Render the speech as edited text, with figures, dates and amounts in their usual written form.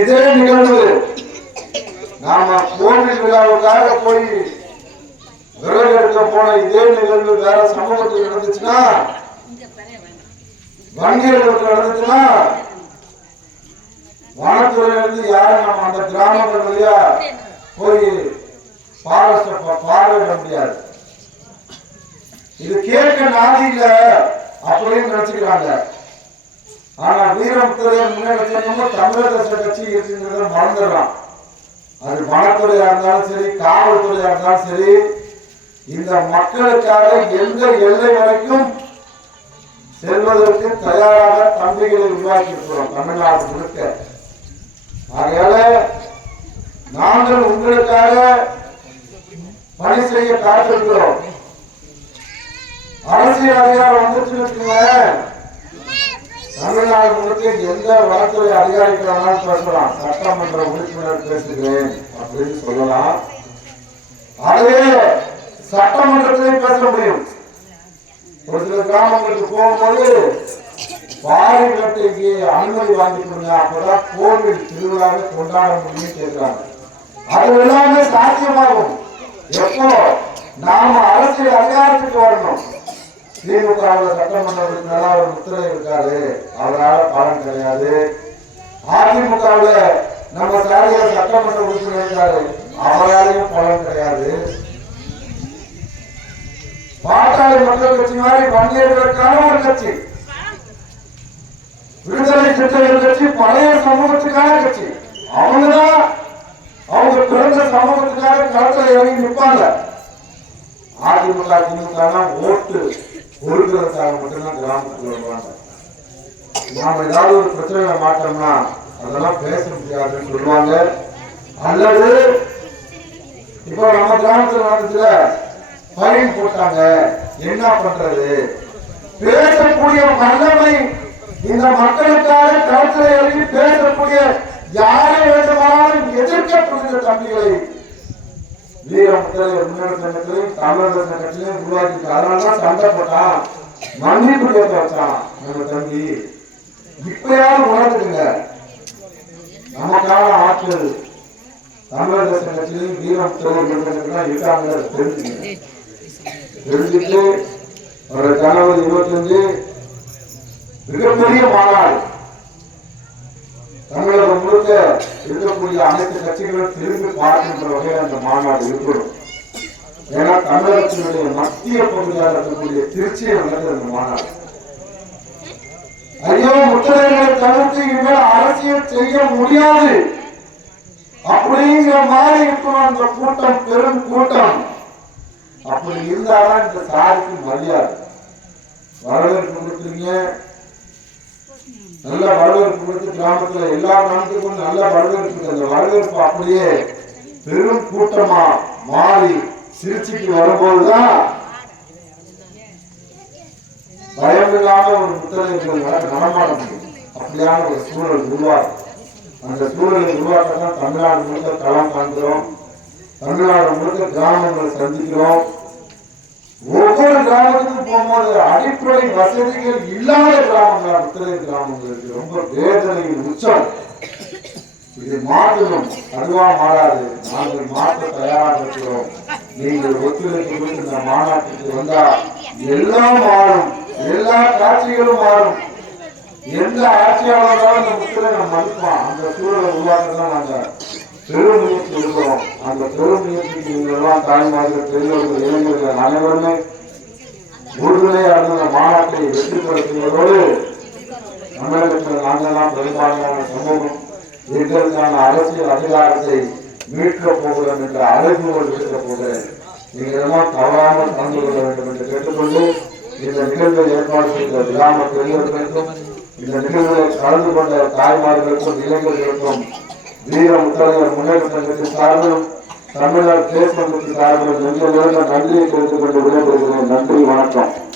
இதே நிகழ்வு நாம கோவில் விழாவுக்காக போய் விரல் எடுக்க போன இதே நிகழ்வு வேற சமூகத்தில் நடந்துச்சுன்னா, வங்கியர்களுக்கு நடந்துச்சுன்னா, வனத்துறையிலிருந்து யாரும் நம்ம அந்த கிராமங்கள் வழியா போய் பார்வையிட முடியாது. இது கேட்க நாதி இல்ல அப்படின்னு நினைச்சுக்கிறாங்க. ஆனா வீரமுத்திரையர் முன்னேற்ற தமிழக கட்சி இருக்குங்கிறத மறந்துடுறான். அது வனத்துறையா இருந்தாலும் சரி, காவல்துறையா இருந்தாலும் சரி, இந்த மக்களுக்காக எந்த எல்லை வரைக்கும் செல்வதற்கு தயாராக தம்பிகளை உருவாக்கி இருக்கிறோம் தமிழ்நாடு முழுக்க. ஆகையால நாங்கள் உங்களுக்காக பணி செய்ய காத்திருக்கிறோம். அரசியல் அதிகாரம் வந்துச்சுன்னு தமிழ்நாடு முழுக்க எந்த வனத்துறை அதிகாரிகளாலும் பேசலாம். சட்டமன்ற உறுப்பினர் பேசுகிறேன் அப்படின்னு சொல்லலாம். அதே சட்டமன்றத்திலையும் பேச முடியும். ஒரு சில கிராமங்களுக்கு போகும்போது பாரி வேட்டைக்கு அனுமதி வாங்கி கொடுங்க, அப்பதான் கோவில் திருவிழாவை கொண்டாட முடியும் கேட்கிறாங்க. அது எல்லாமே சாத்தியமாகும். எப்போ நாம அரசியல் அதிகாரத்துக்கு வரணும். திமுக சட்டமன்ற உறுப்பினராக ஒரு முத்திரை இருக்காரு, அவரால் பலன் கிடையாது. அதிமுகவில் நம்ம சாதிய சட்டமன்ற உறுப்பினர் இருக்காரு, அவராலையும் பலன் கிடையாது. பாட்டாளி மக்கள் கட்சி மாதிரி வன்னியர்களுக்கான ஒரு கட்சி, விடுதலை சிறுத்தைகள் கட்சி பழைய சமூகத்துக்கான கட்சி. அவங்கதான் அவங்க பிறந்த சமூகத்துக்காக களத்தில் இறங்கி நிற்பாங்க. அதிமுக திமுக ஓட்டு பொறுக்கிறதுக்காக மட்டும்தான் கிராமத்துக்கு வருவாங்க. நாம ஏதாவது ஒரு பிரச்சனை மாட்டோம்னா அதெல்லாம் பேச முடியாதுன்னு சொல்லுவாங்க. அல்லது இப்போ நம்ம கிராமத்தில் நடந்துச்சுல ஃபைன் போட்டாங்க, என்ன பண்றது? பேசக்கூடிய வல்லமை இந்த மக்களுக்காக களத்தில் இறங்கி பேசக்கூடிய யாரை வேண்டுமானாலும் எதிர்க்கக்கூடிய தம்பிகளை வீரமுத்திரையர் முன்னேற்றத்திலையும் தமிழக கட்சியிலையும் உருவாக்கி, அதனாலதான் சண்டை போட்டான், மன்னிப்பு கேட்க வச்சான் நம்ம தம்பி. இப்பயாவது உணர்ந்துக்குங்க, நமக்கான ஆட்கள் தமிழக கட்சியிலையும் வீரமுத்திரையர் முன்னேற்றத்திலாம் இருக்காங்க. தெரிஞ்சுங்க. தெரிஞ்சுட்டு ஒரு ஜனவரி 25 மிகப்பெரிய மாநாடு தமிழகம் முழுக்க இருக்கக்கூடிய அனைத்து கட்சிகளும் திரும்பி பார்க்கின்ற வகையில் அந்த மாநாடு இருக்கணும். ஏன்னா தமிழகத்தினுடைய மத்திய பகுதியாக இருக்கக்கூடிய திருச்சியை நடந்த அந்த மாநாடு. ஐயோ முத்திரைகளை தவிர்த்து இனிமேல் அரசியல் செய்ய முடியாது அப்படிங்கிற மாதிரி இருக்கணும் அந்த கூட்டம், பெரும் கூட்டம். அப்படி இருந்தாதான் இந்த சாதிக்கு மரியாதை. வரவேற்பு கொடுக்குறீங்க, நல்ல வரவேற்பு கொடுத்து கிராமத்துல எல்லா கிராமத்துக்கும் நல்ல வரவேற்பு. அந்த வரவேற்பு அப்படியே பெரும் கூட்டமா மாறி திருச்சிக்கு வரும்போதுதான் பயமில்லாத ஒரு முத்திரைகள் நடமாட முடியும். அப்படியான ஒரு சூழல் உருவாக்கும். அந்த சூழலை உருவாக்கத்தான் தமிழ்நாடு முழுக்க களம் காண்கிறோம். தமிழ்நாடு முழுக்க கிராமங்களை சந்திக்கிறோம். ஒவ்வொரு கிராமத்துக்கும் போகும்போது அடிப்படை வசதிகள் இல்லாத கிராமங்கள் முத்திரை கிராமங்களுக்கு ரொம்ப வேதனையின் உச்சம். இது மாற்றணும், அதுவா மாறாது. நாங்கள் மாற்ற தயாராக இருக்கிறோம். நீங்கள் ஒத்துழைப்பு கொடுத்து இந்த மாநாட்டுக்கு வந்தா எல்லாம் மாறும், எல்லா காட்சிகளும் மாறும். எந்த ஆட்சியாளர்களும் அந்த முத்திரை நம்ம மதிப்பான். அந்த சூழலை உருவாக்கதான் நாங்க பெரும் முயற்சி இருக்கிறோம். அந்த பெரும் முயற்சிக்கு நீங்கள்லாம் தாய்மார்கள், பெரியவர்கள், இளைஞர்கள் அனைவருமே உறுதுணையாக இருந்த மாநாட்டை வெற்றி பெறுவதோடு தமிழகத்தில் நாங்கள்லாம் பெரும்பான்மையான சமூகம் எங்களுக்கான அரசியல் அதிகாரத்தை மீட்கப் போகிறோம் என்ற அழைப்புகள் விடுக்கப் போகிறேன். நீங்கள் எல்லாம் தவறாமல் கலந்து கொள்ள வேண்டும் என்று கேட்டுக்கொண்டு இந்த நிகழ்வை ஏற்பாடு செய்த கிராம பெரியவர்களுக்கும் இந்த நிகழ்வுகளில் கலந்து கொண்ட தாய்மார்களுக்கும் இளைஞர்களுக்கும் வீரமுத்திரையர் முன்னேற்ற சங்கத்தின் சார்பிலும் தமிழர் தேச கட்சி சார்பிலும் நன்றியை தெரிவித்துக் கொண்டு விடைபெறுகிறேன். நன்றி, வணக்கம்.